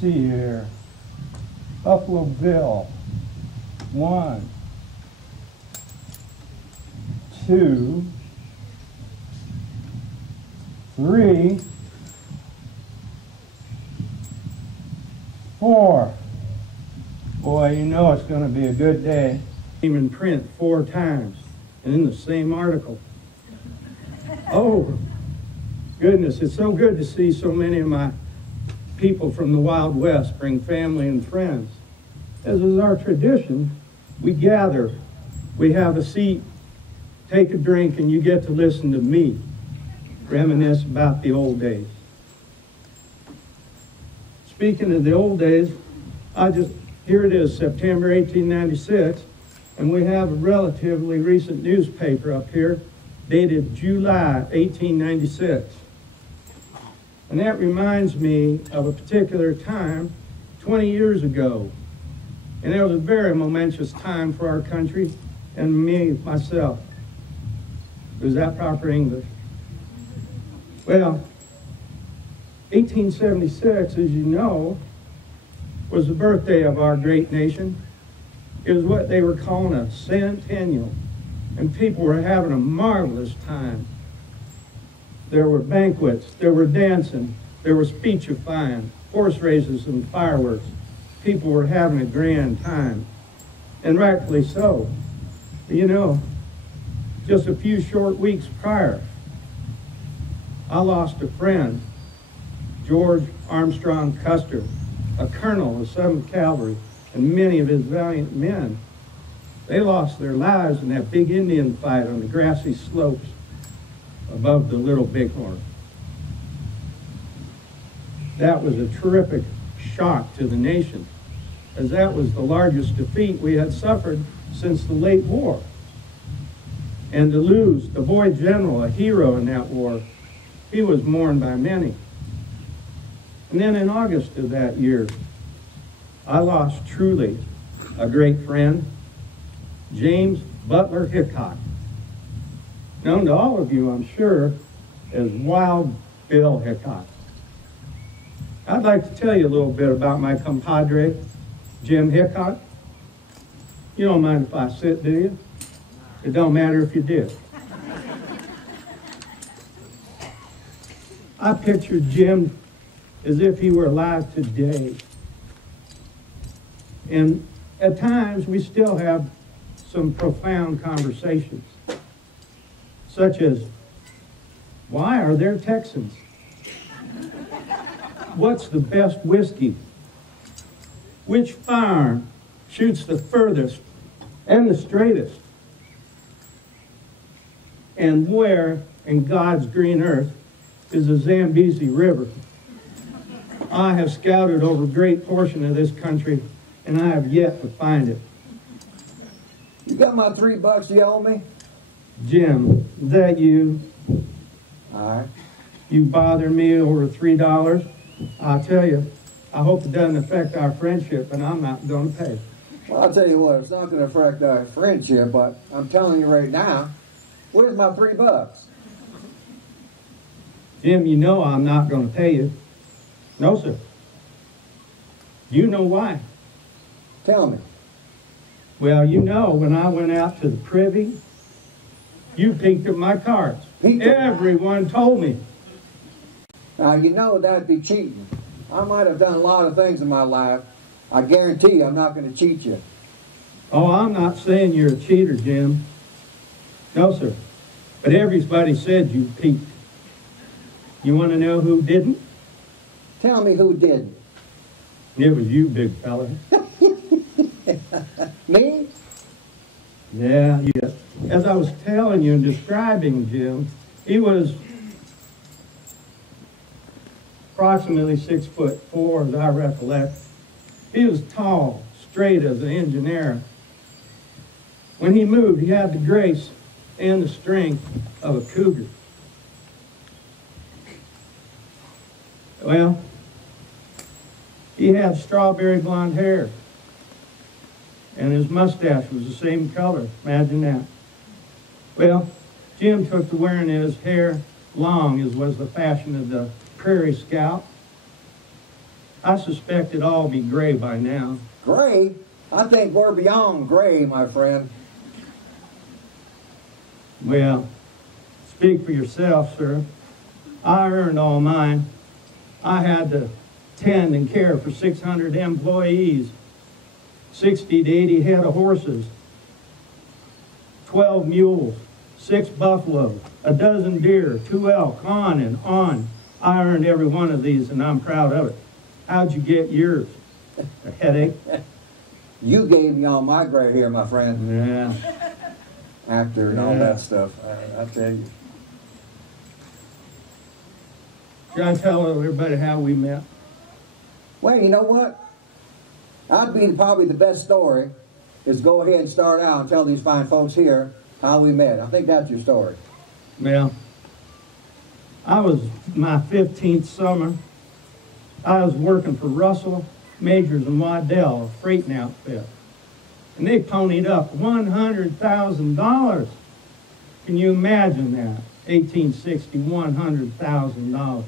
see here. Buffalo Bill. 1, 2, 3, 4. Boy, you know it's going to be a good day. In print 4 times and in the same article. Oh, goodness, it's so good to see so many of my people from the Wild West bring family and friends. As is our tradition, we gather, we have a seat, take a drink, and you get to listen to me reminisce about the old days. Speaking of the old days, here it is, September 1896, and we have a relatively recent newspaper up here, dated July 1896. And that reminds me of a particular time 20 years ago. And it was a very momentous time for our country and me, myself. Was that proper English? Well, 1876, as you know, was the birthday of our great nation. It was what they were calling a centennial, and people were having a marvelous time. There were banquets, there were dancing, there was speechifying, horse races, and fireworks. People were having a grand time, and rightfully so. You know, just a few short weeks prior, I lost a friend, George Armstrong Custer, a colonel of 7th Cavalry, and many of his valiant men. They lost their lives in that big Indian fight on the grassy slopes above the Little Bighorn. That was a terrific shock to the nation, as that was the largest defeat we had suffered since the late war. And to lose the boy general, a hero in that war, he was mourned by many. And then in August of that year, I lost truly a great friend, James Butler Hickok, known to all of you, I'm sure, as Wild Bill Hickok. I'd like to tell you a little bit about my compadre, Jim Hickok. You don't mind if I sit, do you? It don't matter if you did. I pictured Jim as if he were alive today. And at times we still have some profound conversations, such as, why are there Texans? What's the best whiskey? Which farm shoots the furthest and the straightest? And where in God's green earth is the Zambezi River? I have scouted over a great portion of this country, and I have yet to find it. You got my $3 you owe me? Jim, is that you? All right. You bothered me over $3. I'll tell you, I hope it doesn't affect our friendship, and I'm not going to pay. Well, I'll tell you what, it's not going to affect our friendship, but I'm telling you right now, where's my $3? Jim, you know I'm not going to pay you. No, sir. You know why? Tell me. Well, you know, when I went out to the privy, you peeked at my cards. Everyone told me. Now, you know that'd be cheating. I might have done a lot of things in my life. I guarantee you I'm not going to cheat you. Oh, I'm not saying you're a cheater, Jim. No, sir. But everybody said you peeked. You want to know who didn't? Tell me who didn't. It was you, big fella. Me? Yeah. As I was telling you and describing Jim, he was approximately 6'4", as I recollect. He was tall, straight as an engineer. When he moved, he had the grace and the strength of a cougar. Well, he had strawberry blonde hair, and his mustache was the same color. Imagine that. Well, Jim took to wearing his hair long, as was the fashion of the Prairie Scout. I suspect it'd all be gray by now. Gray? I think we're beyond gray, my friend. Well, speak for yourself, sir. I earned all mine. I had to tend and care for 600 employees, 60 to 80 head of horses, 12 mules, 6 buffalo, a dozen deer, 2 elk, on and on. I earned every one of these, and I'm proud of it. How'd you get yours? A headache? You gave me all my gray hair, my friend. Yeah. Actor and all that stuff. I tell you. Should I tell everybody how we met? Well, you know what? I'd be probably the best story is go ahead and start out and tell these fine folks here how we met. I think that's your story. Well, I was my 15th summer. I was working for Russell, Majors, and Waddell, a freighting outfit. And they ponied up $100,000. Can you imagine that? 1860, $100,000.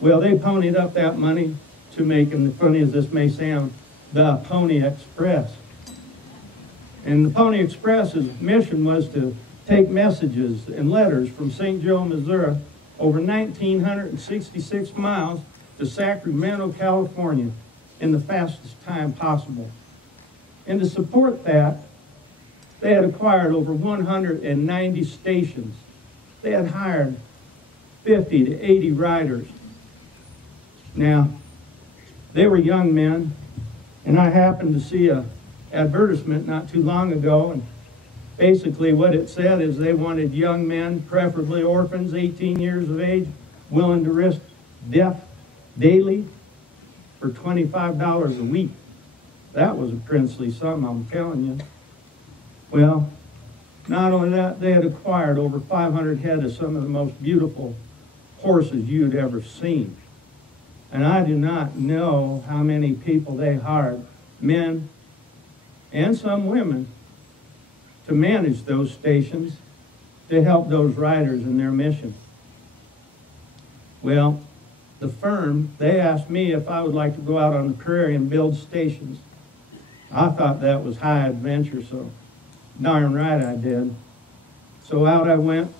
Well, they ponied up that money to make, and funny as this may sound, the Pony Express. And the Pony Express's mission was to take messages and letters from St. Joe, Missouri, over 1,966 miles to Sacramento, California, in the fastest time possible. And to support that, they had acquired over 190 stations. They had hired 50 to 80 riders. Now, they were young men, and I happened to see a advertisement not too long ago, and basically what it said is they wanted young men, preferably orphans, 18 years of age, willing to risk death daily for $25 a week. That was a princely sum, I'm telling you. Well, not only that, they had acquired over 500 head of some of the most beautiful horses you'd ever seen. And I do not know how many people they hired, men and some women, to manage those stations, to help those riders in their mission. Well, the firm, they asked me if I would like to go out on the prairie and build stations. I thought that was high adventure, so darn right I did. So out I went.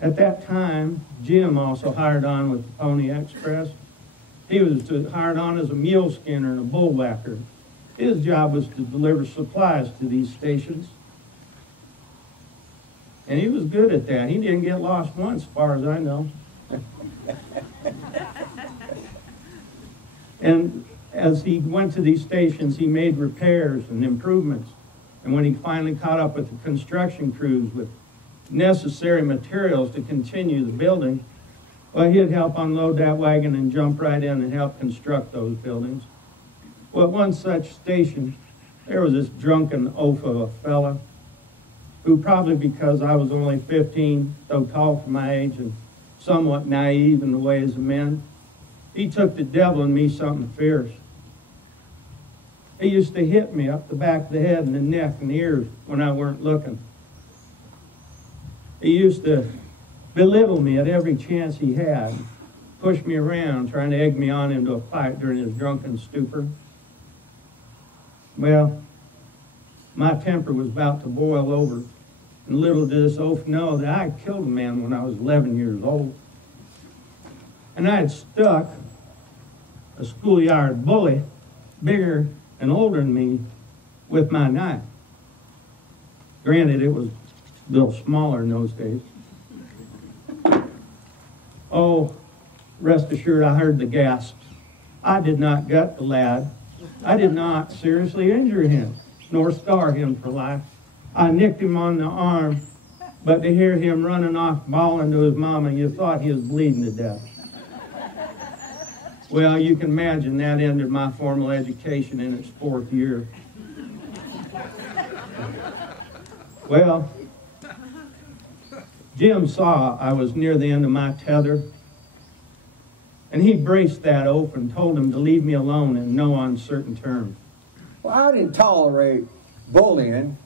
At that time, Jim also hired on with the Pony Express. He was hired on as a mule skinner and a bull whacker. His job was to deliver supplies to these stations. And he was good at that. He didn't get lost once, as far as I know. And as he went to these stations, he made repairs and improvements. And when he finally caught up with the construction crews with necessary materials to continue the building, well, he'd help unload that wagon and jump right in and help construct those buildings. Well, at one such station, there was this drunken oaf of a fella who, probably because I was only 15, so tall for my age and somewhat naive in the ways of men, he took the devil in me something fierce. He used to hit me up the back of the head and the neck and the ears when I weren't looking. He used to belittle me at every chance he had, push me around, trying to egg me on into a fight during his drunken stupor. Well, my temper was about to boil over, and little did this oaf know that I had killed a man when I was 11 years old. And I had stuck a schoolyard bully, bigger and older than me, with my knife. Granted, it was a little smaller in those days. Oh, rest assured, I heard the gasps. I did not gut the lad. I did not seriously injure him, nor scar him for life. I nicked him on the arm, but to hear him running off bawling to his mama, you thought he was bleeding to death. Well, you can imagine that ended my formal education in its 4th year. Well, Jim saw I was near the end of my tether, and he braced that oaf and told him to leave me alone in no uncertain terms. Well, I didn't tolerate bullying.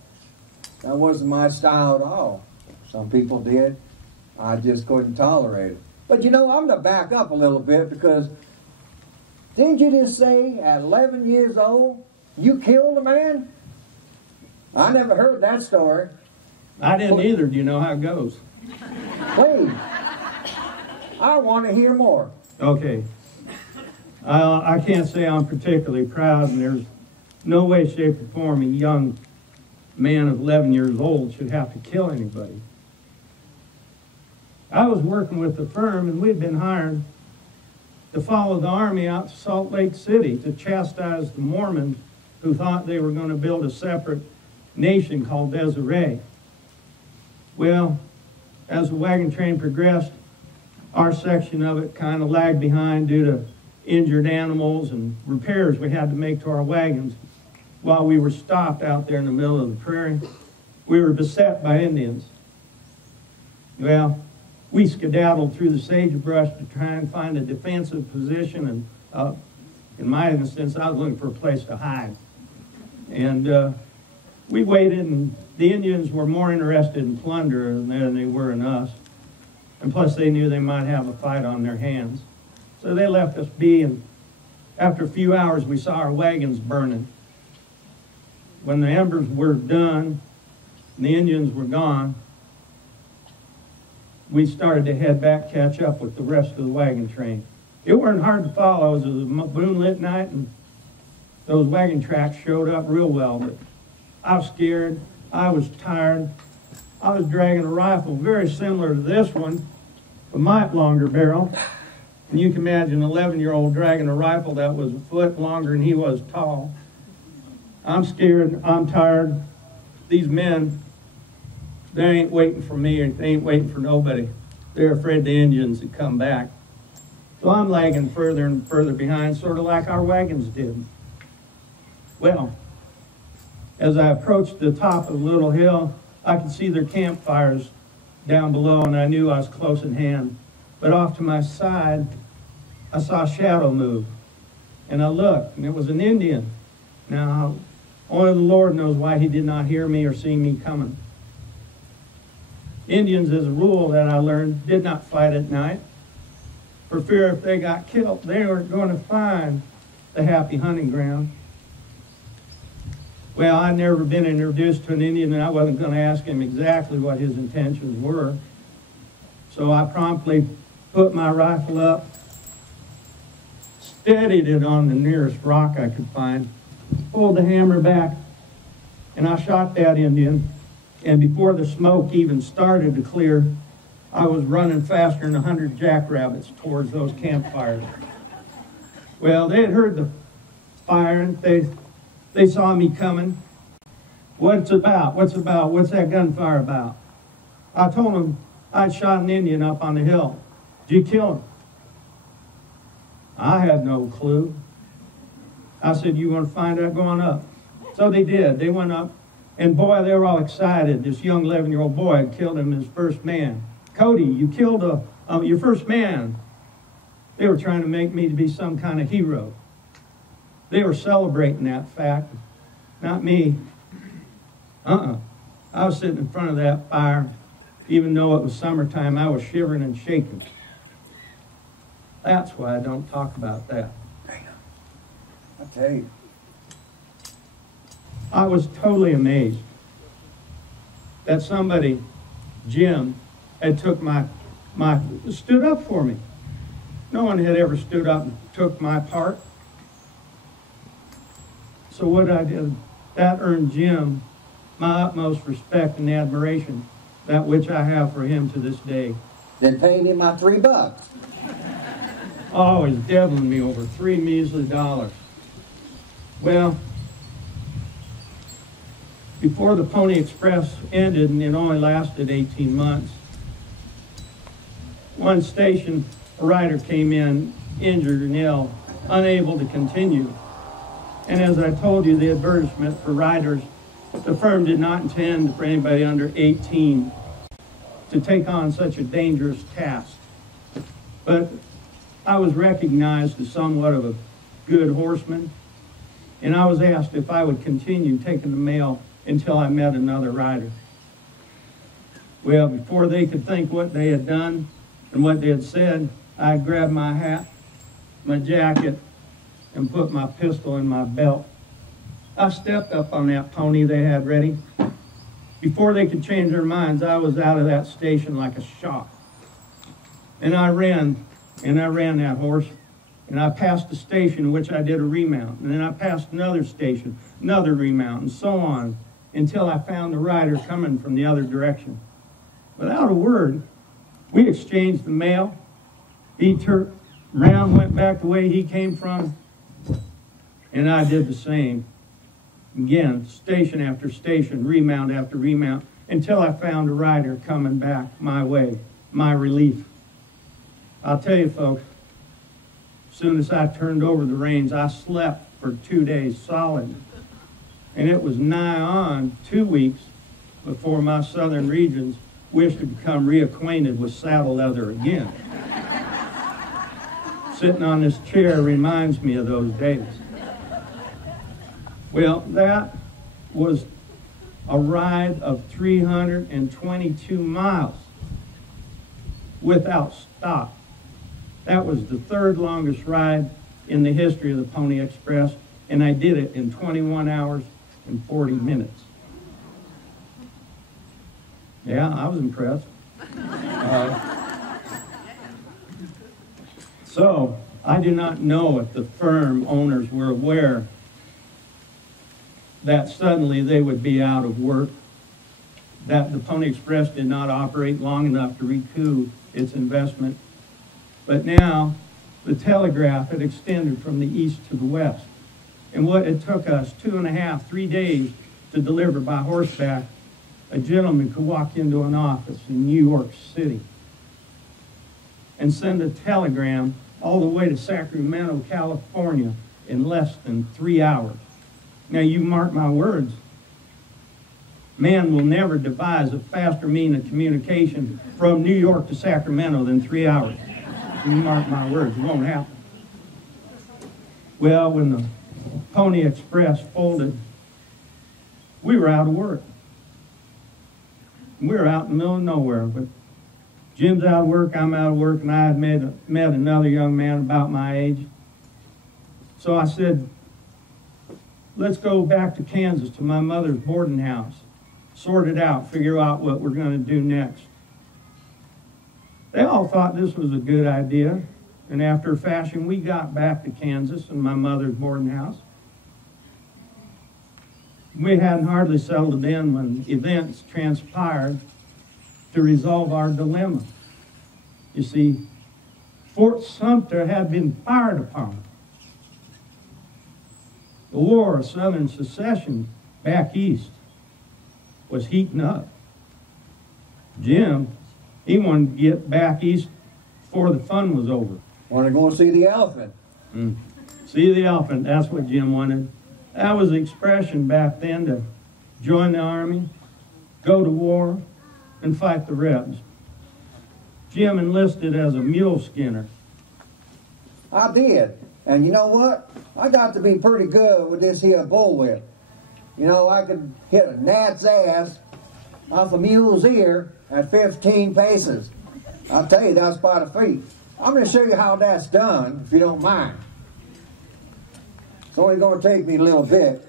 That wasn't my style at all. Some people did. I just couldn't tolerate it. But you know, I'm going to back up a little bit because Didn't you just say at 11 years old you killed a man? I never heard that story. I didn't either. Do you know how it goes? Please. I want to hear more. Okay. I can't say I'm particularly proud, and there's no way, shape, or form a young man of 11 years old should have to kill anybody. I was working with a firm, and we'd been hired to follow the army out to Salt Lake City to chastise the Mormons who thought they were going to build a separate nation called Desiree. Well, as the wagon train progressed, our section of it kind of lagged behind due to injured animals and repairs we had to make to our wagons. While we were stopped out there in the middle of the prairie, we were beset by Indians. Well, we skedaddled through the sagebrush to try and find a defensive position, and in my instance, I was looking for a place to hide. And we waited, and the Indians were more interested in plunder than they were in us. And plus, they knew they might have a fight on their hands. So they left us be, and after a few hours, we saw our wagons burning. When the embers were done and the Indians were gone, we started to head back, catch up with the rest of the wagon train. It wasn't hard to follow. It was a moonlit night, and those wagon tracks showed up real well. But I was scared. I was tired. I was dragging a rifle very similar to this one, a mite longer barrel. And you can imagine an 11-year-old dragging a rifle that was a foot longer than he was tall. I'm scared. I'm tired. These men, they ain't waiting for me. They ain't waiting for nobody. They're afraid the Indians would come back. So I'm lagging further and further behind, sort of like our wagons did. Well, as I approached the top of the little hill, I could see their campfires down below, and I knew I was close at hand. But off to my side, I saw a shadow move. And I looked, and it was an Indian. Now, only the Lord knows why he did not hear me or see me coming. Indians, as a rule that I learned, did not fight at night, for fear if they got killed, they were going to find the happy hunting ground. Well, I'd never been introduced to an Indian, and I wasn't going to ask him exactly what his intentions were. So I promptly put my rifle up, steadied it on the nearest rock I could find, pulled the hammer back, and I shot that Indian. And before the smoke even started to clear, I was running faster than 100 jackrabbits towards those campfires. Well, they had heard the fire, and they saw me coming. What's about? What's about? What's that gunfire about? I told them I'd shot an Indian up on the hill. Did you kill him? I had no clue. I said, you want to find out going up? So they did. They went up, and boy, they were all excited. This young 11-year-old boy had killed him, his first man. Cody, you killed your first man. They were trying to make me to be some kind of hero. They were celebrating that fact, not me. I was sitting in front of that fire. Even though it was summertime, I was shivering and shaking. That's why I don't talk about that. I tell you. I was totally amazed that somebody, Jim, had stood up for me. No one had ever stood up and took my part. So what I did, that earned Jim my utmost respect and admiration, that which I have for him to this day. Then paying him my $3. Oh, he's deviling me over $3 measly. Well, before the Pony Express ended, and it only lasted 18 months, one station, a rider came in, injured and ill, unable to continue. And as I told you, the advertisement for riders, the firm did not intend for anybody under 18 to take on such a dangerous task. But I was recognized as somewhat of a good horseman, and I was asked if I would continue taking the mail until I met another rider. Well, before they could think what they had done and what they had said, I grabbed my hat, my jacket, and put my pistol in my belt. I stepped up on that pony they had ready. Before they could change their minds, I was out of that station like a shot. And I ran that horse, and I passed a station in which I did a remount, and then I passed another station, another remount, and so on, until I found the rider coming from the other direction. Without a word, we exchanged the mail. He turned around, went back the way he came from, and I did the same. Again, station after station, remount after remount, until I found a rider coming back my way, my relief. I'll tell you, folks, as soon as I turned over the reins, I slept for 2 days solid. And it was nigh on 2 weeks before my southern regions wished to become reacquainted with saddle leather again. Sitting on this chair reminds me of those days. Well, that was a ride of 322 miles without stop. That was the third longest ride in the history of the Pony Express, and I did it in 21 hours and 40 minutes. Yeah, I was impressed. So, I do not know if the firm owners were aware that suddenly they would be out of work, that the Pony Express did not operate long enough to recoup its investment. But now, the telegraph had extended from the east to the west. And what it took us 2.5, 3 days to deliver by horseback, a gentleman could walk into an office in New York City and send a telegram all the way to Sacramento, California in less than 3 hours. Now, you mark my words, man will never devise a faster mean of communication from New York to Sacramento than 3 hours. You mark my words, it won't happen. Well, when the Pony Express folded, we were out of work. We were out in the middle of nowhere, but Jim's out of work, I'm out of work, and I had met another young man about my age. So I said, let's go back to Kansas to my mother's boarding house, sort it out, figure out what we're going to do next. They all thought this was a good idea, and after a fashion, we got back to Kansas and my mother's boarding house. We hadn't hardly settled in when events transpired to resolve our dilemma. You see, Fort Sumter had been fired upon. The war of Southern secession back east was heating up. Jim, he wanted to get back east before the fun was over. Want to go see the elephant. See the elephant, that's what Jim wanted. That was the expression back then, to join the army, go to war, and fight the Rebs. Jim enlisted as a mule skinner. I did. And you know what? I got to be pretty good with this here bullwhip. You know, I could hit a gnat's ass off a mule's ear at 15 paces. I'll tell you, that's quite a feat. I'm going to show you how that's done, if you don't mind. It's only going to take me a little bit.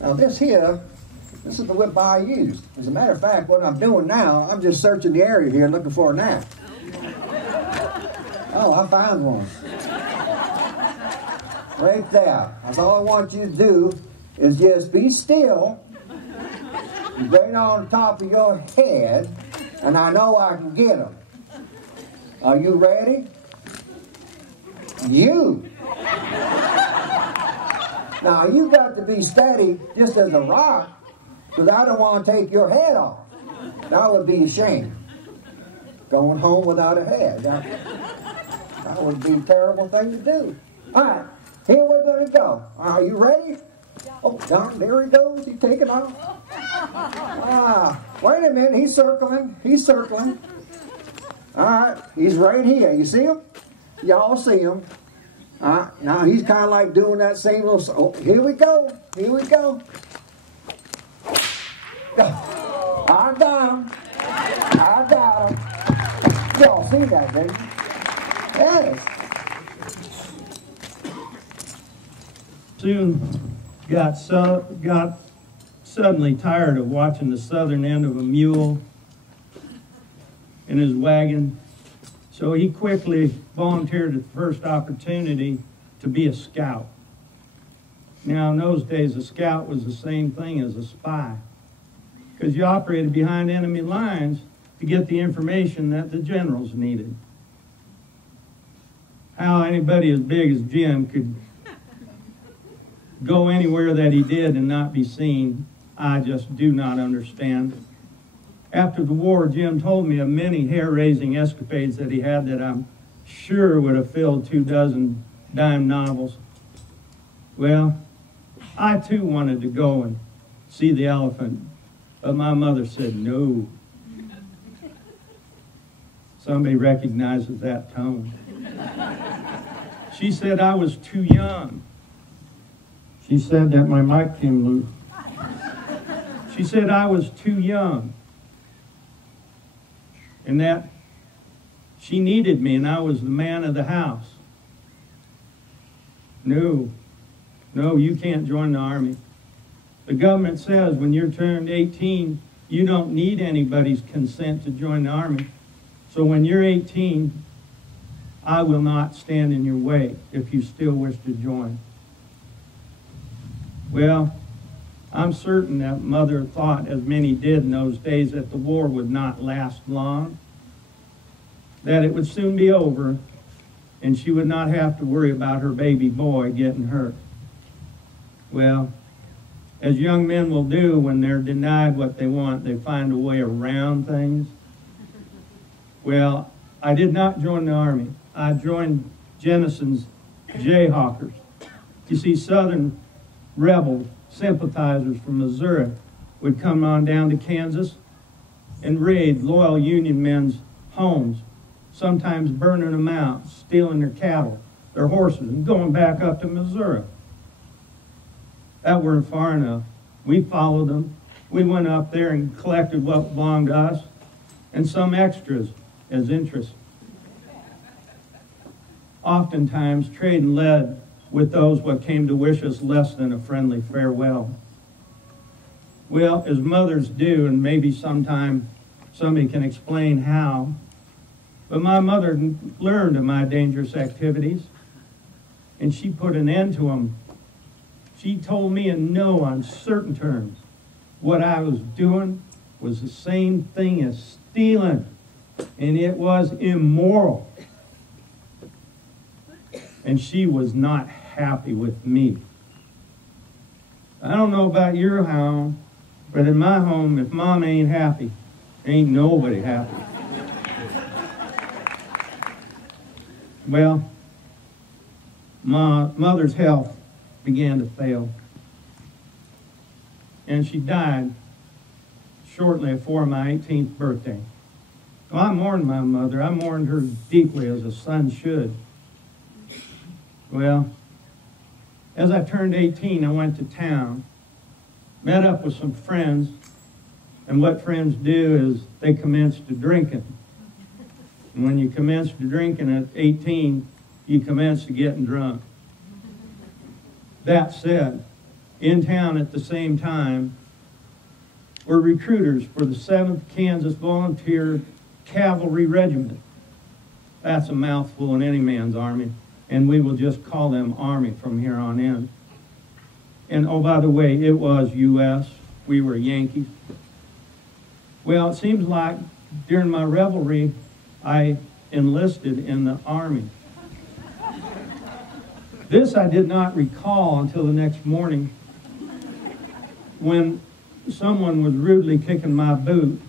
Now this is the whip I used. As a matter of fact, what I'm doing now, I'm just searching the area here looking for a nap. Oh, I found one. Right there. That's all I want you to do is just be still, right on top of your head, and I know I can get them. Are you ready? You. Now, you got to be steady just as a rock, because I don't want to take your head off. That would be a shame. Going home without a head. That would be a terrible thing to do. All right, here we're going to go. Are you ready? Oh, darn, there he goes. He's taking off. Wait a minute. He's circling. He's circling. All right, he's right here. You see him? Y'all see him. Now he's kind of like doing that same little... Oh, here we go. Here we go. I got him. I got him. Y'all see that, didn't you? Yes. Soon got suddenly tired of watching the southern end of a mule in his wagon, so he quickly volunteered at the first opportunity to be a scout. Now, in those days, a scout was the same thing as a spy, because you operated behind enemy lines to get the information that the generals needed. How anybody as big as Jim could go anywhere that he did and not be seen, I just do not understand. After the war, Jim told me of many hair-raising escapades that he had that I'm sure would have filled 24 dime novels. Well, I too wanted to go and see the elephant, but my mother said no. Somebody recognizes that tone. She said I was too young. She said that my mic came loose. She said I was too young, and that she needed me and I was the man of the house. No, you can't join the Army. The government says when you're turned 18, you don't need anybody's consent to join the Army. So when you're 18, I will not stand in your way if you still wish to join. Well, I'm certain that Mother thought, as many did in those days, that the war would not last long, that it would soon be over, and she would not have to worry about her baby boy getting hurt. Well, as young men will do when they're denied what they want, they find a way around things. Well, I did not join the Army. I joined Jennison's Jayhawkers. You see, Southern rebel sympathizers from Missouri would come on down to Kansas and raid loyal Union men's homes, sometimes burning them out, stealing their cattle, their horses, and going back up to Missouri. That weren't far enough. We followed them. We went up there and collected what belonged to us and some extras as interest. Oftentimes, trading led with those what came to wish us less than a friendly farewell. Well, as mothers do, and maybe sometime somebody can explain how, but my mother learned of my dangerous activities, and she put an end to them. She told me in no uncertain terms what I was doing was the same thing as stealing, and it was immoral. And she was not happy with me. I don't know about your home, but in my home, if Mom ain't happy, ain't nobody happy. Well, my mother's health began to fail, and she died shortly before my 18th birthday. Well, I mourned my mother. I mourned her deeply as a son should. Well, as I turned 18, I went to town, met up with some friends, and what friends do is they commence to drinking. And when you commence to drinking at 18, you commence to getting drunk. That said, in town at the same time were recruiters for the 7th Kansas Volunteer Cavalry Regiment. That's a mouthful in any man's army, and we will just call them Army from here on in. And oh, by the way, it was U.S. We were Yankees. Well, it seems like during my revelry, I enlisted in the Army. This I did not recall until the next morning when someone was rudely kicking my boot.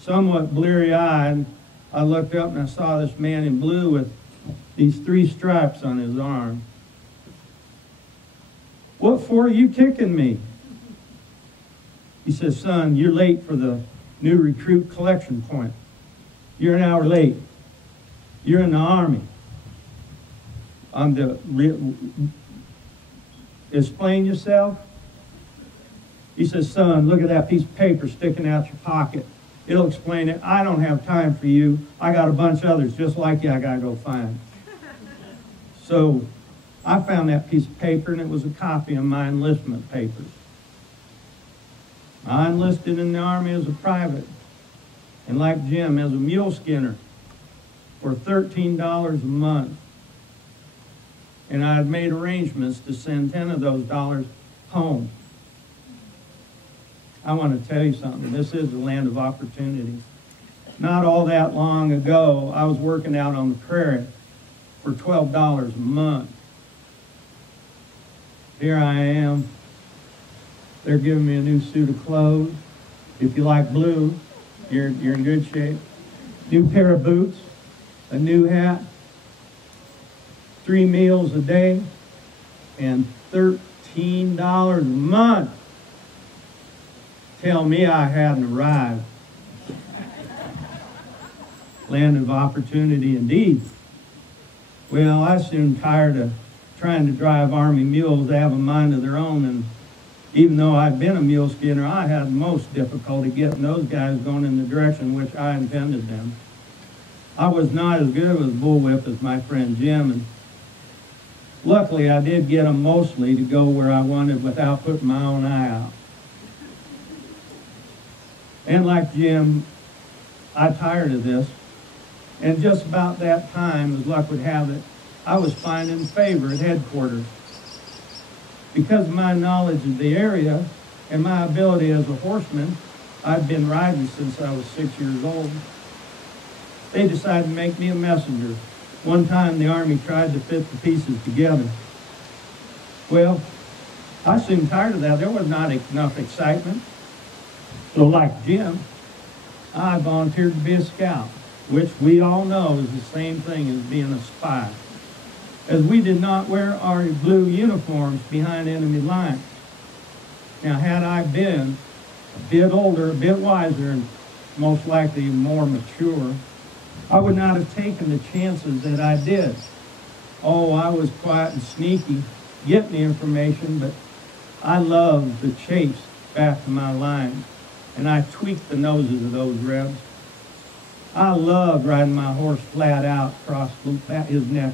Somewhat bleary-eyed, I looked up and I saw this man in blue with these 3 stripes on his arm. "What for are you kicking me?" He says, "Son, you're late for the new recruit collection point. You're an hour late. You're in the Army." Explain yourself. He says, "Son, look at that piece of paper sticking out your pocket. It'll explain it. I don't have time for you. I got a bunch of others just like you I got to go find. So I found that piece of paper, and it was a copy of my enlistment papers. I enlisted in the Army as a private, and like Jim, as a mule skinner for $13 a month. And I had made arrangements to send 10 of those dollars home. I want to tell you something. This is the land of opportunity. Not all that long ago, I was working out on the prairie for $12 a month. Here I am. They're giving me a new suit of clothes. If you like blue, you're in good shape. New pair of boots, a new hat, 3 meals a day, and $13 a month. Tell me I hadn't arrived. Land of opportunity indeed. Well, I soon tired of trying to drive Army mules. They have a mind of their own, and even though I'd been a mule skinner, I had most difficulty getting those guys going in the direction which I intended them. I was not as good of a bullwhip as my friend Jim, and luckily I did get them mostly to go where I wanted without putting my own eye out. And like Jim, I tired of this. And just about that time, as luck would have it, I was finding favor at headquarters. Because of my knowledge of the area and my ability as a horseman, I'd been riding since I was 6 years old. They decided to make me a messenger. One time the Army tried to fit the pieces together. Well, I soon tired of that. There was not enough excitement. So like Jim, I volunteered to be a scout, which we all know is the same thing as being a spy, as we did not wear our blue uniforms behind enemy lines. Now, had I been a bit older, a bit wiser, and most likely more mature, I would not have taken the chances that I did. Oh, I was quiet and sneaky, getting the information, but I loved the chase back to my lines, and I tweaked the noses of those rebs. I loved riding my horse flat out across his neck,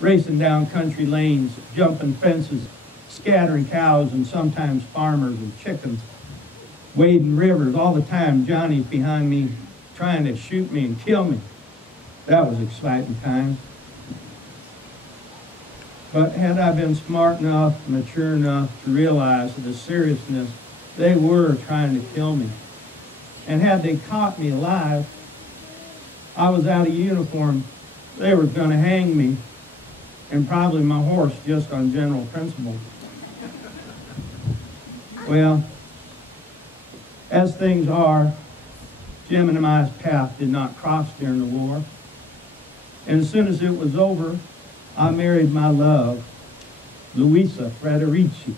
racing down country lanes, jumping fences, scattering cows and sometimes farmers and chickens, wading rivers. All the time Johnny's behind me trying to shoot me and kill me. That was exciting times. But had I been smart enough, mature enough to realize the seriousness, they were trying to kill me. And had they caught me alive, I was out of uniform, they were going to hang me, and probably my horse, just on general principle. Well, as things are, Jim and my path did not cross during the war. And as soon as it was over, I married my love, Louisa Frederici.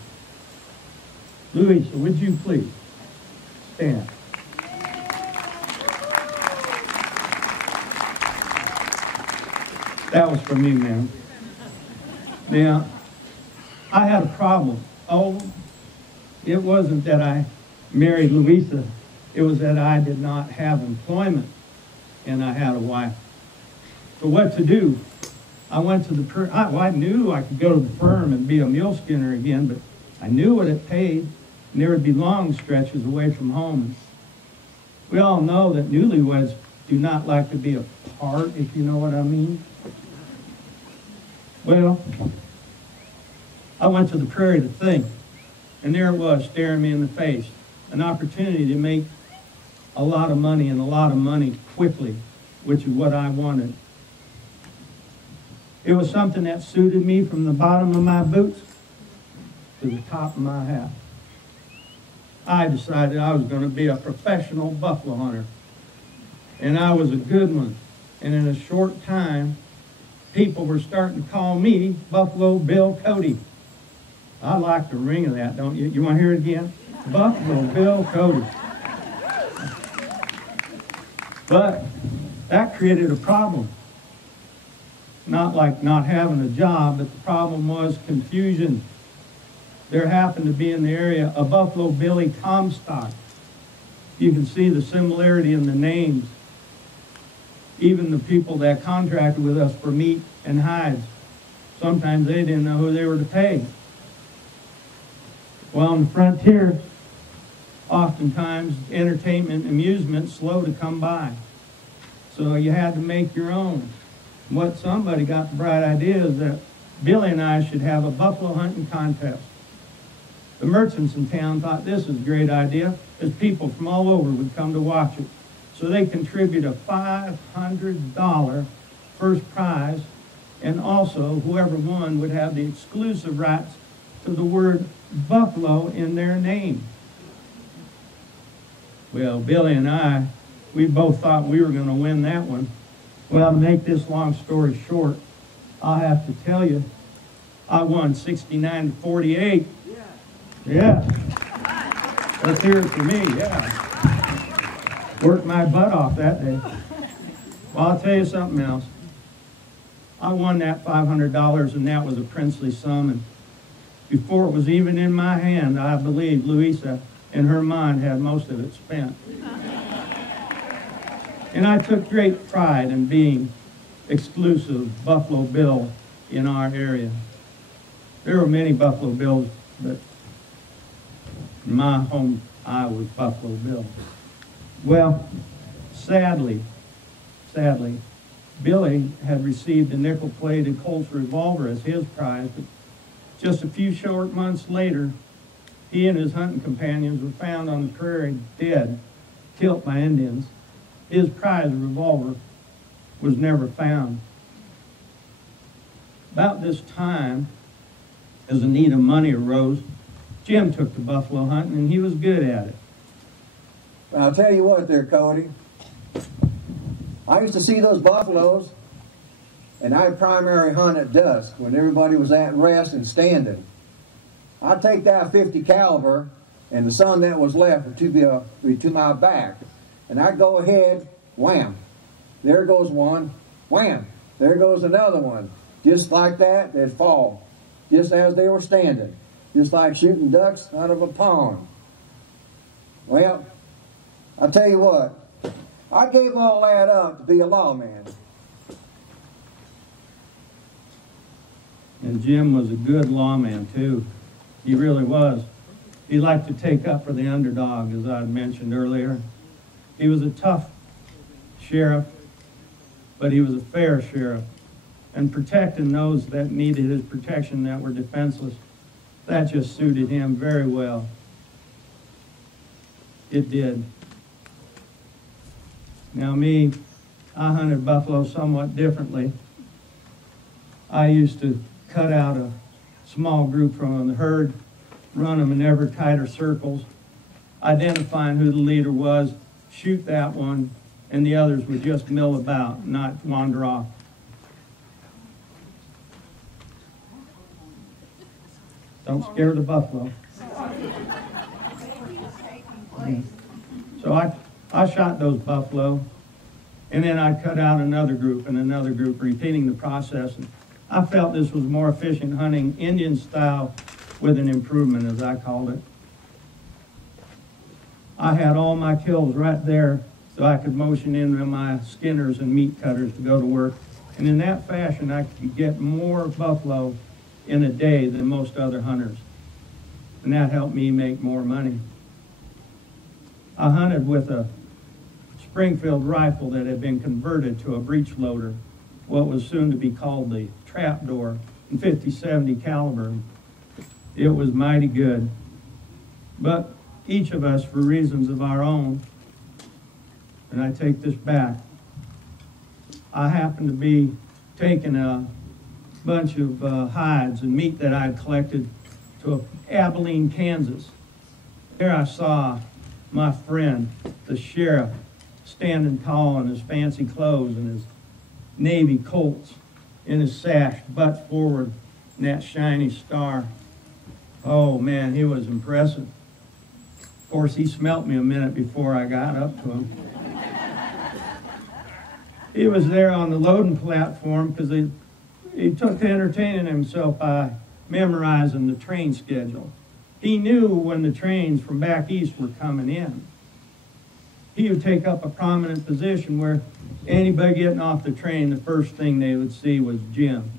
Louisa, would you please stand? That was from you, ma'am. Now, I had a problem. Oh, it wasn't that I married Louisa. It was that I did not have employment, and I had a wife. So what to do? I went to the I knew I could go to the firm and be a mule skinner again, but I knew what it paid, and there would be long stretches away from home. We all know that newlyweds do not like to be apart, if you know what I mean. Well, I went to the prairie to think, and there it was staring me in the face, an opportunity to make a lot of money, and a lot of money quickly, which is what I wanted. It was something that suited me from the bottom of my boots to the top of my hat. I decided I was going to be a professional buffalo hunter, and I was a good one. And in a short time, people were starting to call me Buffalo Bill Cody. I like the ring of that, don't you? You want to hear it again? Buffalo Bill Cody. But that created a problem. Not like not having a job, but the problem was confusion. There happened to be in the area a Buffalo Billy Comstock. You can see the similarity in the names. Even the people that contracted with us for meat and hides, sometimes they didn't know who they were to pay. Well, on the frontier, oftentimes entertainment and amusement slow to come by. So you had to make your own. What somebody got the bright idea is that Billy and I should have a buffalo hunting contest. The merchants in town thought this was a great idea, as people from all over would come to watch it. So they contribute a $500 first prize, and also whoever won would have the exclusive rights to the word buffalo in their name. Well, Billy and I, we both thought we were going to win that one. Well, to make this long story short, I'll have to tell you, I won 69-48. Yeah. Let's hear it for me, yeah. Worked my butt off that day. Well, I'll tell you something else. I won that $500, and that was a princely sum. And before it was even in my hand, I believe Louisa, in her mind, had most of it spent. And I took great pride in being exclusive Buffalo Bill in our area. There were many Buffalo Bills, but in my home, I was Buffalo Bill. Well, sadly, Billy had received a nickel-plated Colt's revolver as his prize, but just a few short months later, he and his hunting companions were found on the prairie dead, killed by Indians. His prize revolver was never found. About this time, as a need of money arose, Jim took to buffalo hunting, and he was good at it. I'll tell you what there, Cody. I used to see those buffaloes, and I'd primary hunt at dusk when everybody was at rest and standing. I'd take that 50 caliber, and the sun that was left would be to my back. And I'd go ahead, wham, there goes one, wham, there goes another one. Just like that, they'd fall, just as they were standing, just like shooting ducks out of a pond. Well, I'll tell you what, I gave all that up to be a lawman. And Jim was a good lawman, too. He really was. He liked to take up for the underdog, as I had mentioned earlier. He was a tough sheriff, but he was a fair sheriff. And protecting those that needed his protection, that were defenseless, that just suited him very well. It did. Now me, I hunted buffalo somewhat differently. I used to cut out a small group from the herd, run them in ever tighter circles, identifying who the leader was, shoot that one, and the others would just mill about, not wander off. Don't scare the buffalo. So I shot those buffalo, and then I cut out another group and another group, repeating the process. And I felt this was more efficient hunting, Indian style, with an improvement, as I called it. I had all my kills right there, so I could motion in my skinners and meat cutters to go to work. And in that fashion, I could get more buffalo in a day than most other hunters. And that helped me make more money. I hunted with a Springfield rifle that had been converted to a breech loader, what was soon to be called the trapdoor, in 50-70 caliber. It was mighty good. But each of us, for reasons of our own, and I take this back, I happened to be taking a bunch of hides and meat that I'd collected to Abilene, Kansas. There I saw my friend, the sheriff, standing tall in his fancy clothes and his navy Colts in his sash, butt forward, and that shiny star. Oh man, he was impressive. Of course, he smelt me a minute before I got up to him. He was there on the loading platform because he took to entertaining himself by memorizing the train schedule. He knew when the trains from back east were coming in. he would take up a prominent position where anybody getting off the train, the first thing they would see was Jim.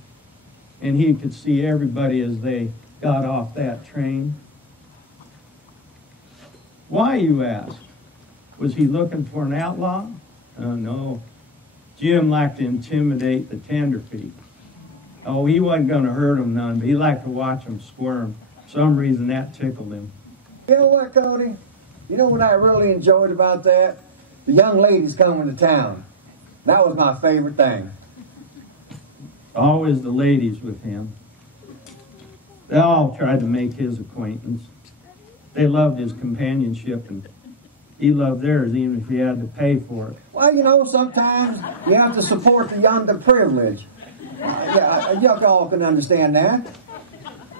And he could see everybody as they got off that train. Why, you ask? Was he looking for an outlaw? Oh, no. Jim liked to intimidate the tenderfeet. Oh, he wasn't going to hurt them none, but he liked to watch them squirm. For some reason, that tickled him. You know what, Cody? You know what I really enjoyed about that? The young ladies coming to town. That was my favorite thing. Always the ladies with him. They all tried to make his acquaintance. They loved his companionship, and he loved theirs, even if he had to pay for it. Well, you know, sometimes you have to support the underprivileged. Yeah, you all can understand that.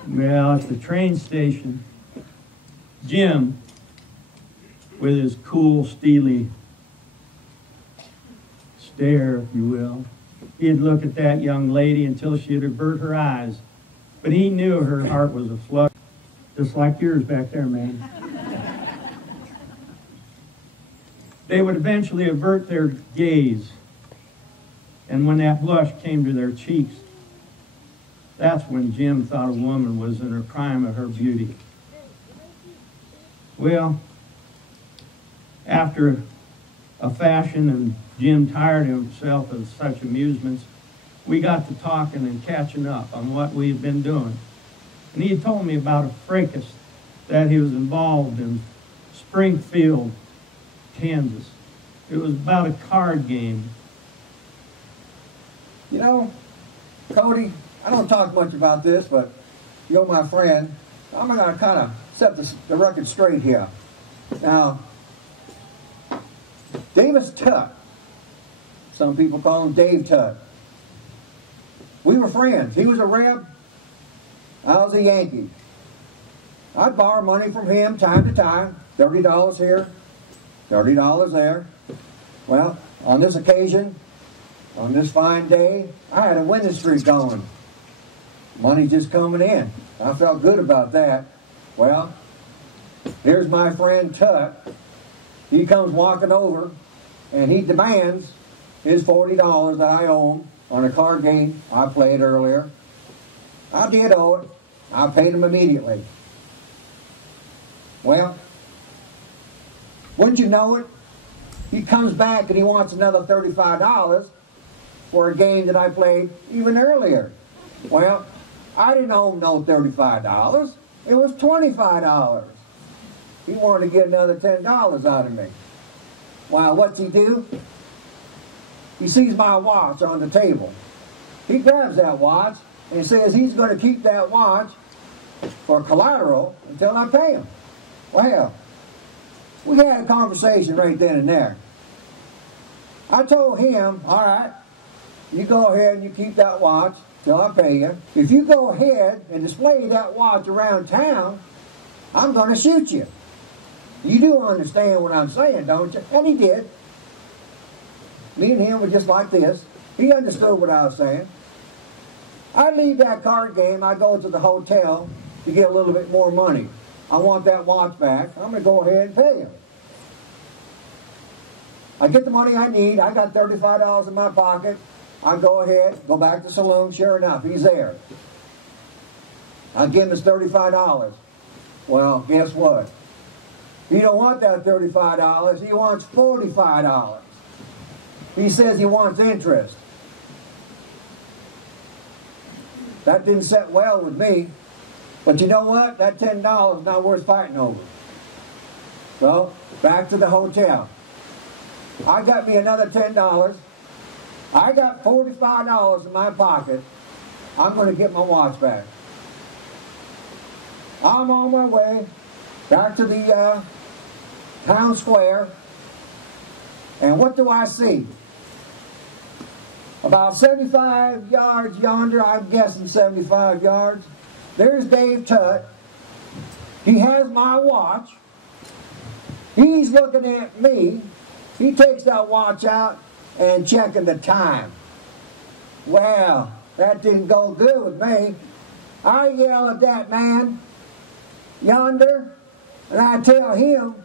Well, at the train station, Jim, with his cool, steely stare, if you will, he'd look at that young lady until she'd avert her eyes. But he knew her heart was aflutter, just like yours back there, man. They would eventually avert their gaze, and when that blush came to their cheeks, that's when Jim thought a woman was in her prime of her beauty. Well, after a fashion, and Jim tired himself of such amusements, we got to talking and catching up on what we had been doing. And he had told me about a fracas that he was involved in Springfield, Kansas. It was about a card game. You know, Cody, I don't talk much about this, but you're my friend. I'm going to kind of set the record straight here. Now, Davis Tuck, some people call him Dave Tuck. We were friends. He was a Reb. I was a Yankee. I'd borrow money from him time to time, $30 here, $30 there. Well, on this occasion, on this fine day, I had a winning streak going. Money just coming in. I felt good about that. Well, here's my friend Tuck. He comes walking over, and he demands his $40 that I owe him on a card game I played earlier. I did owe it. I paid him immediately. Well, wouldn't you know it? He comes back and he wants another $35 for a game that I played even earlier. Well, I didn't owe him no $35. It was $25. He wanted to get another $10 out of me. Well, what's he do? He sees my watch on the table. He grabs that watch and says he's going to keep that watch for collateral until I pay him. Well, we had a conversation right then and there. I told him, all right, you go ahead and you keep that watch till I pay you. If you go ahead and display that watch around town, I'm going to shoot you. You do understand what I'm saying, don't you? And he did. Me and him were just like this. He understood what I was saying. I leave that card game. I go to the hotel to get a little bit more money. I want that watch back. I'm going to go ahead and pay him. I get the money I need. I got $35 in my pocket. I go ahead, go back to the saloon. Sure enough, he's there. I give him his $35. Well, guess what? He don't want that $35. He wants $45. He says he wants interest. That didn't set well with me. But you know what? That $10 is not worth fighting over. So, back to the hotel. I got me another $10. I got $45 in my pocket. I'm going to get my watch back. I'm on my way back to the town square. And what do I see? About 75 yards yonder, I'm guessing 75 yards. There's Dave Tutt. He has my watch. He's looking at me. He takes that watch out and checking the time. Well, that didn't go good with me. I yell at that man yonder, and I tell him,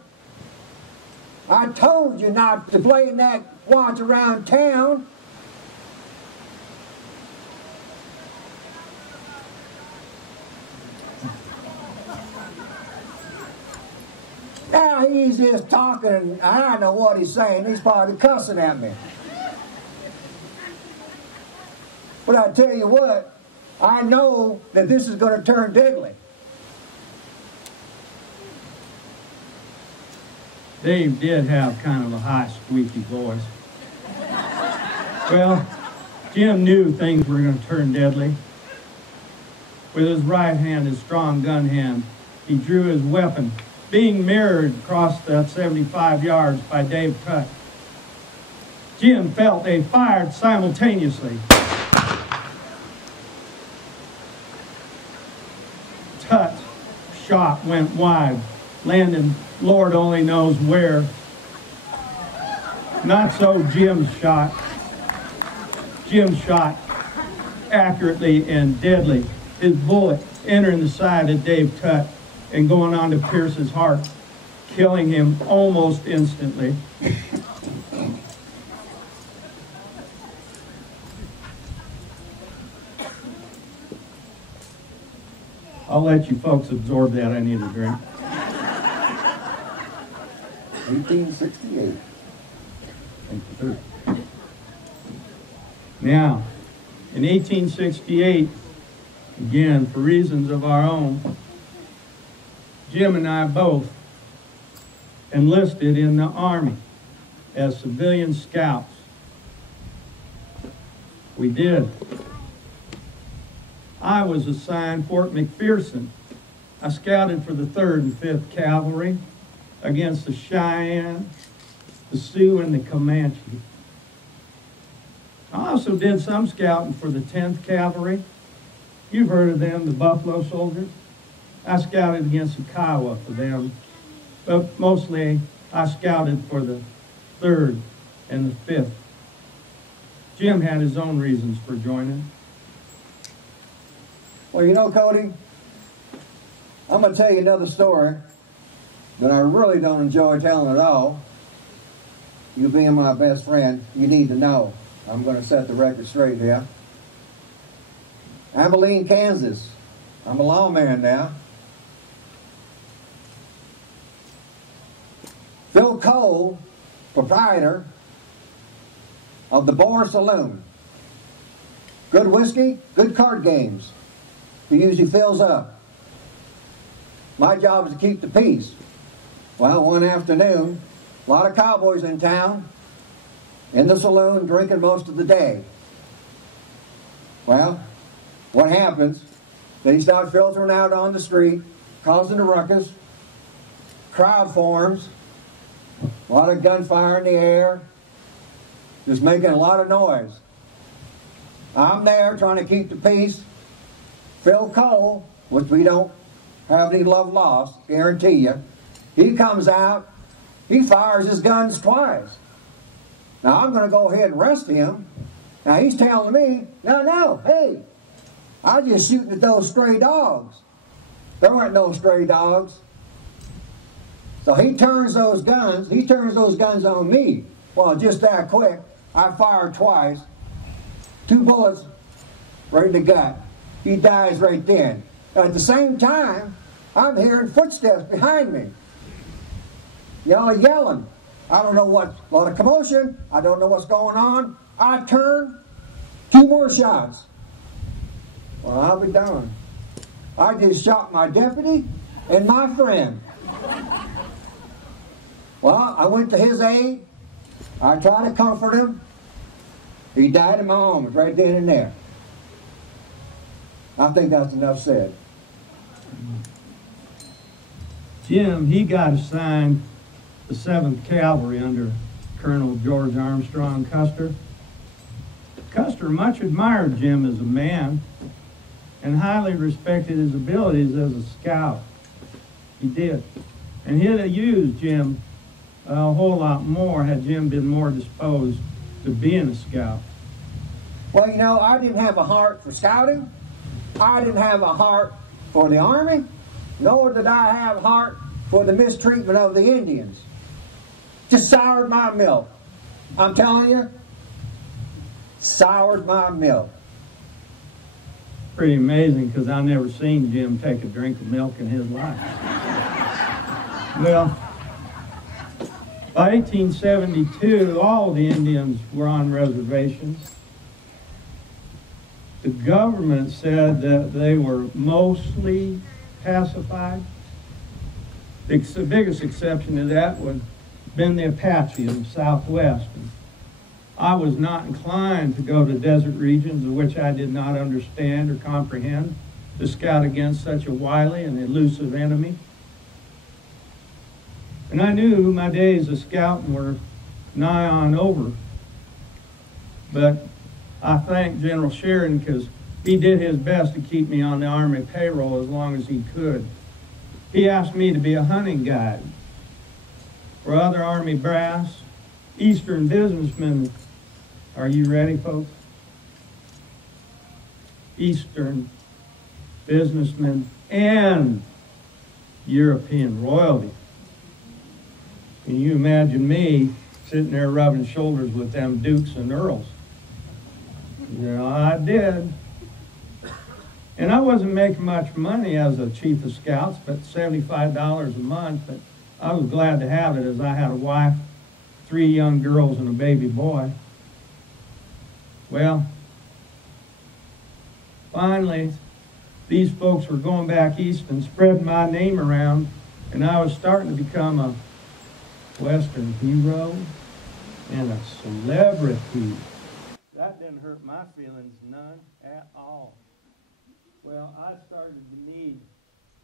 I told you not to play in that watch around town. Now he's just talking, and I know what he's saying. He's probably cussing at me. But I tell you what, I know that this is going to turn deadly. Dave did have kind of a high, squeaky voice. Well, Jim knew things were going to turn deadly. With his right hand, his strong gun hand, he drew his weapon, being mirrored across that 75 yards by Dave Tutt. Jim felt they fired simultaneously. Tutt's shot went wide, landing Lord only knows where. Not so Jim's shot. Jim shot accurately and deadly, his bullet entering the side of Dave Tutt and going on to pierce his heart, killing him almost instantly. I'll let you folks absorb that. I need a drink. 1868. Now, in 1868, again, for reasons of our own, Jim and I both enlisted in the Army as civilian scouts. We did. I was assigned Fort McPherson. I scouted for the 3rd and 5th Cavalry against the Cheyenne, the Sioux, and the Comanche. I also did some scouting for the 10th Cavalry. You've heard of them, the Buffalo Soldiers. I scouted against the Kiowa for them, but mostly I scouted for the 3rd and the 5th. Jim had his own reasons for joining. Well, you know, Cody, I'm going to tell you another story that I really don't enjoy telling at all. You being my best friend, you need to know. I'm going to set the record straight here. Abilene, Kansas. I'm a lawman now. Bill Cody, proprietor of the Boar Saloon. Good whiskey, good card games. He usually fills up. My job is to keep the peace. Well, one afternoon, a lot of cowboys in town, in the saloon, drinking most of the day. Well, what happens? They start filtering out on the street, causing a ruckus. Crowd forms. A lot of gunfire in the air. Just making a lot of noise. I'm there trying to keep the peace. Phil Cole, which we don't have any love lost, guarantee you, he comes out, he fires his guns twice. Now I'm going to go ahead and arrest him. Now he's telling me, no, hey, I was just shooting at those stray dogs. There weren't no stray dogs. So he turns those guns on me. Well, just that quick, I fired twice, 2 bullets right in the gut. He dies right then. At the same time, I'm hearing footsteps behind me. Y'all yelling. I don't know what, a lot of commotion. I don't know what's going on. I turn, 2 more shots. Well, I'll be darned. I just shot my deputy and my friend. Well, I went to his aid. I tried to comfort him. He died in my arms right then and there. I think that's enough said. Jim, he got assigned the 7th Cavalry under Colonel George Armstrong Custer. Custer much admired Jim as a man and highly respected his abilities as a scout. He did. And he'd have used Jim a whole lot more had Jim been more disposed to being a scout. Well, you know, I didn't have a heart for scouting. I didn't have a heart for the Army, nor did I have a heart for the mistreatment of the Indians. Just soured my milk. I'm telling you, soured my milk. Pretty amazing, because I never seen Jim take a drink of milk in his life. Well, by 1872, all the Indians were on reservations. The government said that they were mostly pacified. The biggest exception to that would have been the Apache in the Southwest. I was not inclined to go to desert regions of which I did not understand or comprehend to scout against such a wily and elusive enemy. And I knew my days of scouting were nigh on over. But I thank General Sheridan, because he did his best to keep me on the Army payroll as long as he could. He asked me to be a hunting guide for other Army brass, Eastern businessmen. Are you ready, folks? Eastern businessmen and European royalty. Can you imagine me sitting there rubbing shoulders with them dukes and earls? Yeah, I did. And I wasn't making much money as a chief of scouts, but $75 a month. But I was glad to have it, as I had a wife, 3 young girls, and a baby boy. Well, finally, these folks were going back east and spreading my name around, and I was starting to become a Western hero and a celebrity. That didn't hurt my feelings none at all. Well, I started to need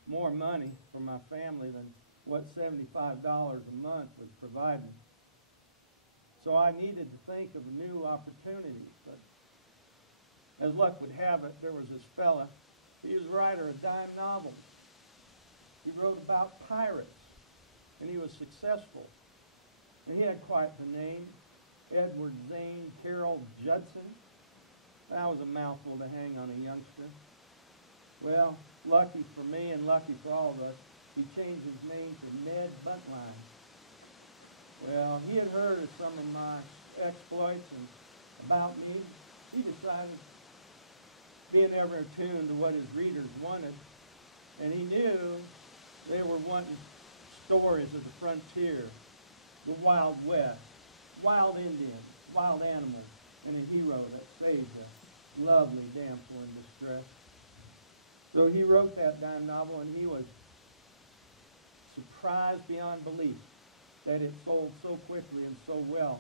more money for my family than what $75 a month was providing. So I needed to think of new opportunities. But as luck would have it, there was this fella. He was a writer of dime novels. He wrote about pirates, and he was successful. And he had quite the name, Edward Zane Carroll Judson. That was a mouthful to hang on a youngster. Well, lucky for me and lucky for all of us, he changed his name to Ned Buntline. Well, he had heard of some of my exploits and about me. He decided, being ever attuned to what his readers wanted, and he knew they were wanting stories of the frontier, the Wild West, wild Indians, wild animals, and a hero that saved a lovely damsel in distress. So he wrote that dime novel, and he was surprised beyond belief that it sold so quickly and so well,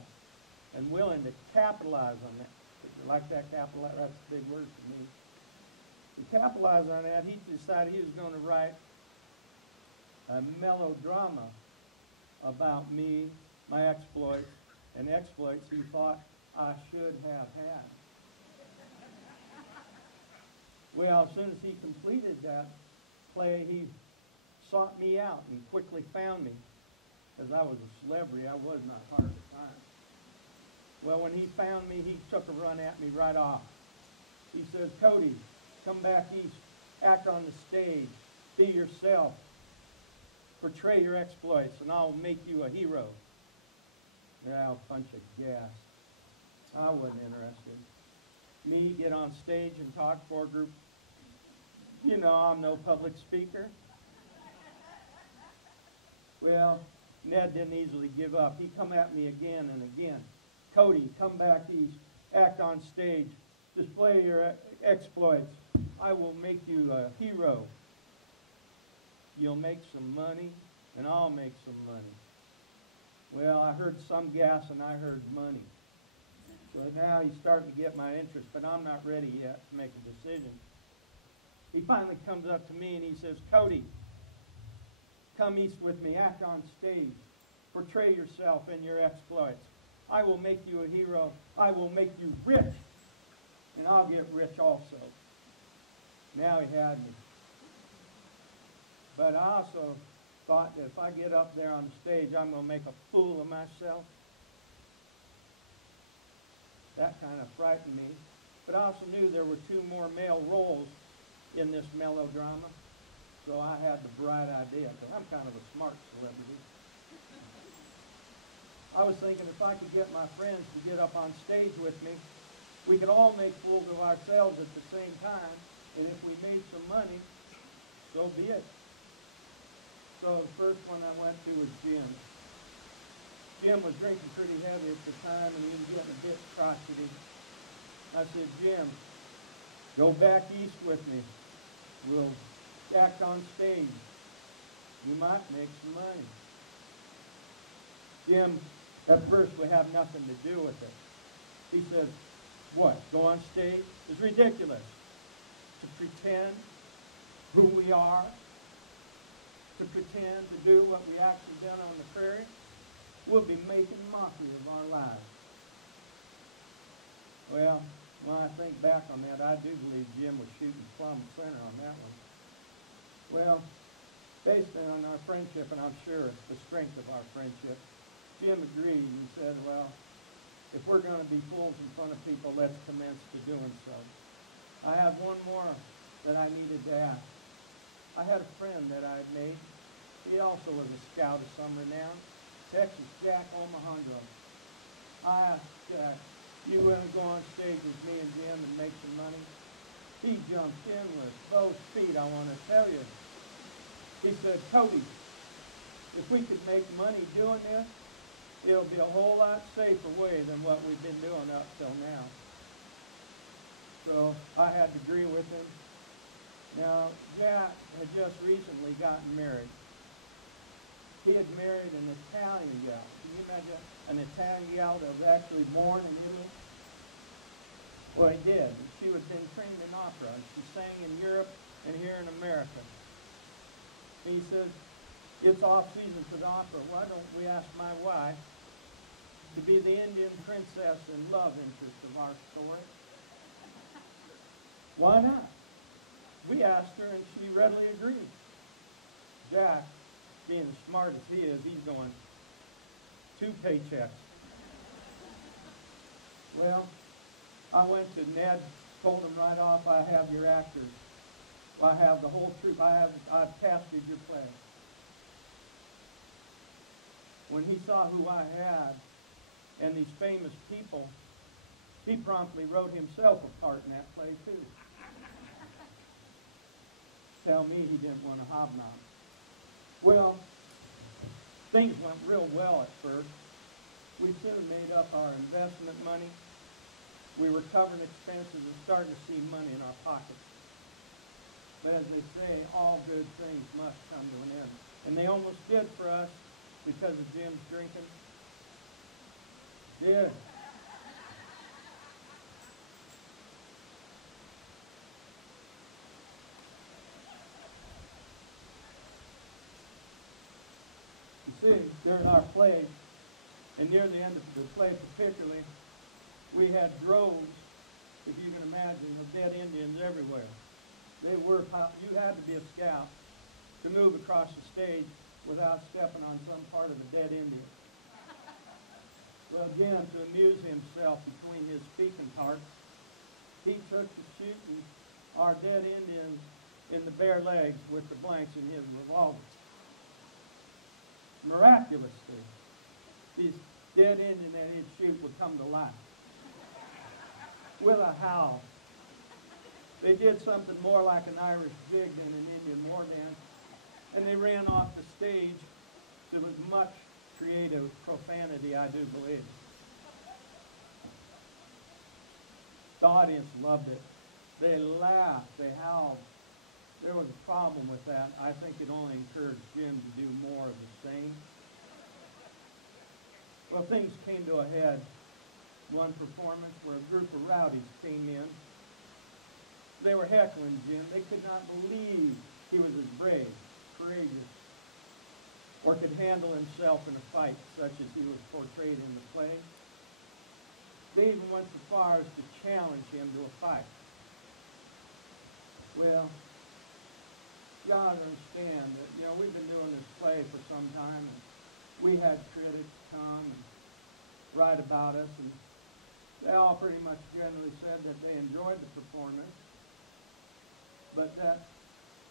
and willing to capitalize on that. If you like that, capitalize, that's a big word for me. To capitalize on that, he decided he was going to write a melodrama about me, my exploits, and exploits he thought I should have had. Well, as soon as he completed that play, he sought me out and quickly found me. Because I was a celebrity, I was not hard to find. Well, when he found me, he took a run at me right off. He says, Cody, come back east, act on the stage, be yourself, portray your exploits, and I'll make you a hero. Well, a bunch of gas. I wasn't interested. Me, get on stage and talk for a group. You know, I'm no public speaker. Well, Ned didn't easily give up. He come at me again and again. Cody, come back east, act on stage, display your exploits. I will make you a hero. You'll make some money, and I'll make some money. Well, I heard some gas and I heard money. So now he's starting to get my interest, but I'm not ready yet to make a decision. He finally comes up to me and he says, Cody, come east with me, act on stage, portray yourself and your exploits. I will make you a hero. I will make you rich, and I'll get rich also. Now he had me. But I also thought that if I get up there on the stage, I'm going to make a fool of myself. That kind of frightened me. But I also knew there were 2 more male roles in this melodrama. So I had the bright idea, because I'm kind of a smart celebrity. I was thinking if I could get my friends to get up on stage with me, we could all make fools of ourselves at the same time, and if we made some money, so be it. So the first one I went to was Jim. Jim was drinking pretty heavy at the time, and he was getting a bit crotchety. I said, Jim, go back east with me. We'll act on stage. You might make some money. Jim, at first, would have nothing to do with it. He said, what, go on stage? It's ridiculous to pretend who we are, to pretend to do what we actually done on the prairie. We'll be making mockery of our lives. Well, when I think back on that, I do believe Jim was shooting plumb center on that one. Well, based on our friendship, and I'm sure the strength of our friendship, Jim agreed and said, well, if we're going to be fools in front of people, let's commence to doing so. I had one more that I needed to ask. I had a friend that I had made. He also was a scout of some renown, Texas Jack Omohundro. I asked Jack, you want to go on stage with me and Jim and make some money? He jumped in with both feet, I want to tell you. He said, Cody, if we could make money doing this, it'll be a whole lot safer way than what we've been doing up till now. So I had to agree with him. Now, Jack had just recently gotten married. He had married an Italian gal. Can you imagine an Italian gal that was actually born in Italy? Well, he did. She had been trained in opera, and she sang in Europe and here in America. And he said, it's off season for the opera. Why don't we ask my wife to be the Indian princess and love interest of our story? Why not? We asked her, and she readily agreed. Jack, being as smart as he is, he's going, 2 paychecks. Well, I went to Ned, told him right off, I have your actors. I have the whole troupe. I've casted your play. When he saw who I had and these famous people, he promptly wrote himself a part in that play too. Tell me he didn't want to hobnob. Well, things went real well at first. We soon made up our investment money. We were covering expenses and starting to see money in our pockets. But as they say, all good things must come to an end. And they almost did for us because of Jim's drinking. Did. You see, during our play, and near the end of the play particularly, we had droves, if you can imagine, of dead Indians everywhere. They were, you had to be a scout to move across the stage without stepping on some part of a dead Indian. Well, Jim, to amuse himself between his speaking parts, he took to shooting our dead Indians in the bare legs with the blanks in his revolver. Miraculously, these dead Indians that he'd shoot would come to life with a howl. They did something more like an Irish jig than an Indian war dance, and they ran off the stage. There was much creative profanity, I do believe. The audience loved it. They laughed, they howled. There was a problem with that. I think it only encouraged Jim to do more of the same. Well, things came to a head. One performance where a group of rowdies came in. They were heckling Jim. They could not believe he was as brave, courageous, or could handle himself in a fight such as he was portrayed in the play. They even went so far as to challenge him to a fight. Well, you got to understand that, we've been doing this play for some time, and we had critics come and write about us, and they all pretty much generally said that they enjoyed the performance, but that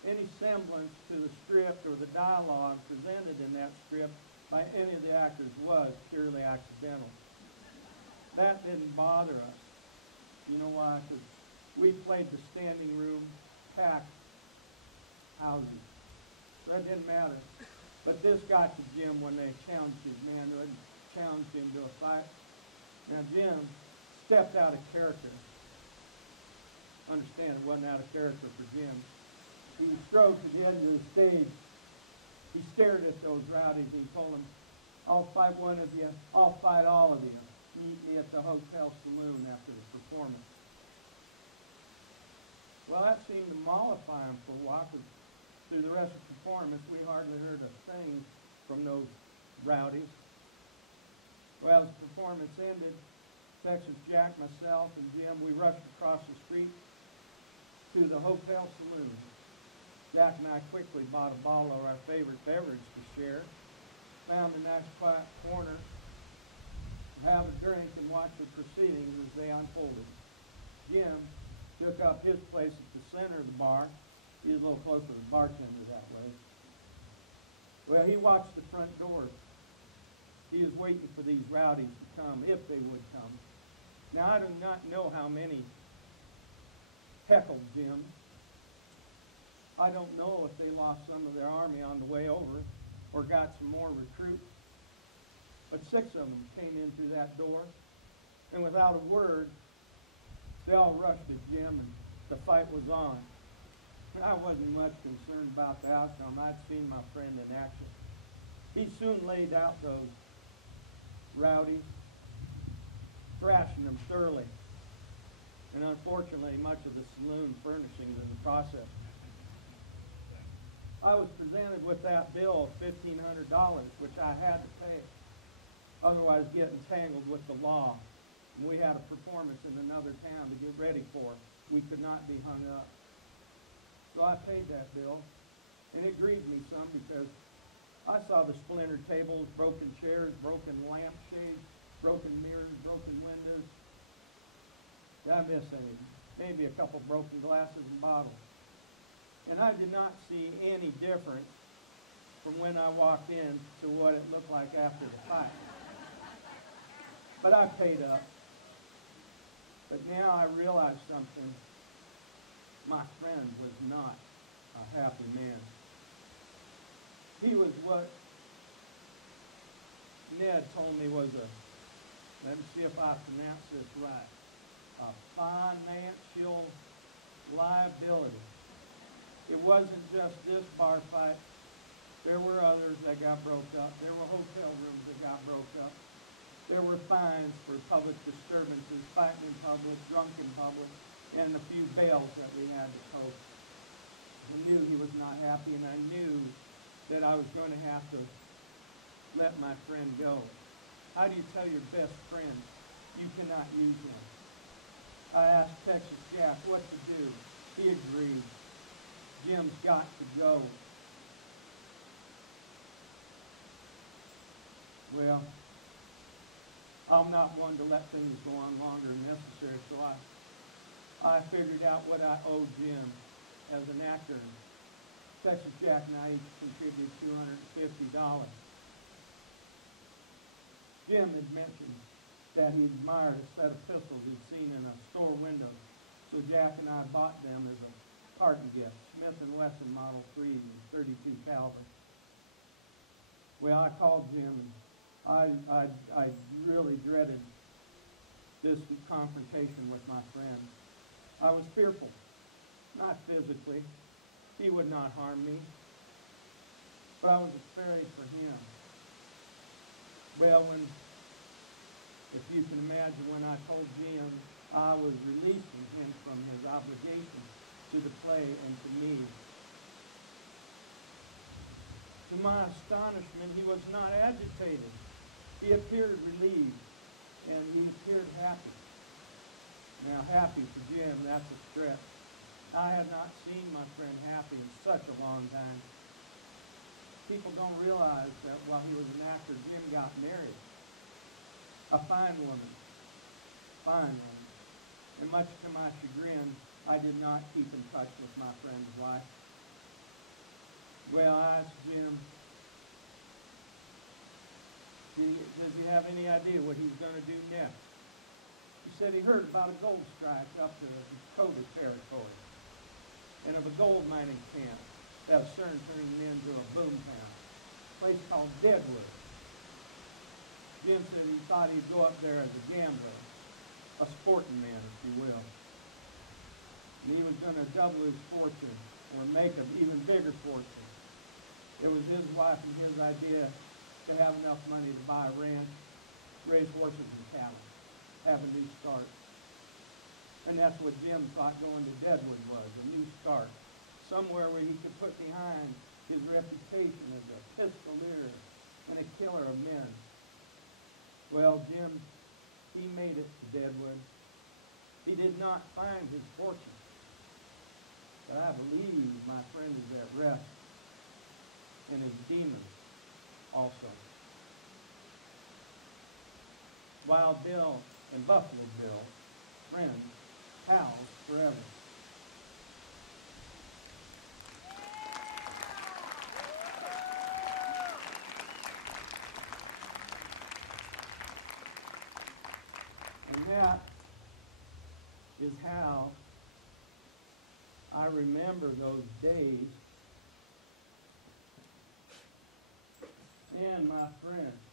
any semblance to the script or the dialogue presented in that script by any of the actors was purely accidental. That didn't bother us. You know why? Because we played the standing room, packed houses. So that didn't matter. But this got to Jim when they challenged his manhood, challenged him to a fight. Now Jim stepped out of character. Understand, it wasn't out of character for Jim. He strode to the end of the stage. He stared at those rowdies and he told them, "I'll fight one of you. I'll fight all of you. Meet me at the hotel saloon after the performance." Well, that seemed to mollify him for a while, because through the rest of the performance, we hardly heard a thing from those rowdies. Well, as the performance ended, Texas Jack, myself, and Jim, we rushed across the street to the hotel saloon. Jack and I quickly bought a bottle of our favorite beverage to share, found a nice quiet corner to have a drink and watch the proceedings as they unfolded. Jim took up his place at the center of the bar. He was a little closer to the bartender that way. Well, he watched the front doors. He was waiting for these rowdies to come, if they would come. Now, I do not know how many heckled Jim. I don't know if they lost some of their army on the way over or got some more recruits. But 6 of them came in through that door, and without a word, they all rushed at Jim, and the fight was on. I wasn't much concerned about the outcome. I'd seen my friend in action. He soon laid out those rowdies, thrashing them thoroughly, and unfortunately much of the saloon furnishings in the process. I was presented with that bill of $1,500, which I had to pay, otherwise get entangled with the law. And we had a performance in another town to get ready for. We could not be hung up. So I paid that bill, and it grieved me some because I saw the splintered tables, broken chairs, broken lampshades, broken mirrors, broken windows. Did I miss any? Maybe a couple broken glasses and bottles. And I did not see any difference from when I walked in to what it looked like after the fight. But I paid up. But now I realize something. My friend was not a happy man. He was what Ned told me was let me see if I pronounce this right, a financial liability. It wasn't just this bar fight. There were others that got broke up. There were hotel rooms that got broke up. There were fines for public disturbances, fighting in public, drunk in public, and a few bails that we had to post. I knew he was not happy, and I knew that I was going to have to let my friend go. How do you tell your best friend you cannot use him? I asked Texas Jack what to do. He agreed. Jim's got to go. Well, I'm not one to let things go on longer than necessary, so I figured out what I owed Jim as an actor. Texas Jack and I each contributed $250. Jim had mentioned that he admired a set of pistols he'd seen in a store window, so Jack and I bought them as a parting gift, Smith & Wesson Model 3 and 32 caliber. Well, I called Jim. I really dreaded this confrontation with my friend. I was fearful, not physically. He would not harm me, but I was afraid for him. Well, if you can imagine, when I told Jim I was releasing him from his obligation to the play and to me. To my astonishment, he was not agitated. He appeared relieved, and he appeared happy. Now, happy for Jim, that's a stretch. I had not seen my friend happy in such a long time. People don't realize that while he was an actor, Jim got married. A fine woman. Fine woman. And much to my chagrin, I did not keep in touch with my friend's wife. Well, I asked Jim, Does he have any idea what he's going to do next? He said he heard about a gold strike up to the Cody territory and of a gold mining camp that was soon turning into a boom town, a place called Deadwood. Jim said he thought he'd go up there as a gambler, a sporting man, if you will. And he was going to double his fortune or make an even bigger fortune. It was his wife and his idea to have enough money to buy a ranch, raise horses and cattle, have a new start. And that's what Jim thought going to Deadwood was, a new start. Somewhere where he could put behind his reputation as a pistolier and a killer of men. Well, Jim, he made it to Deadwood. He did not find his fortune. But I believe my friend is at rest in his demons also. Wild Bill and Buffalo Bill, friends, pals forever. And that is how I remember those days and my friends.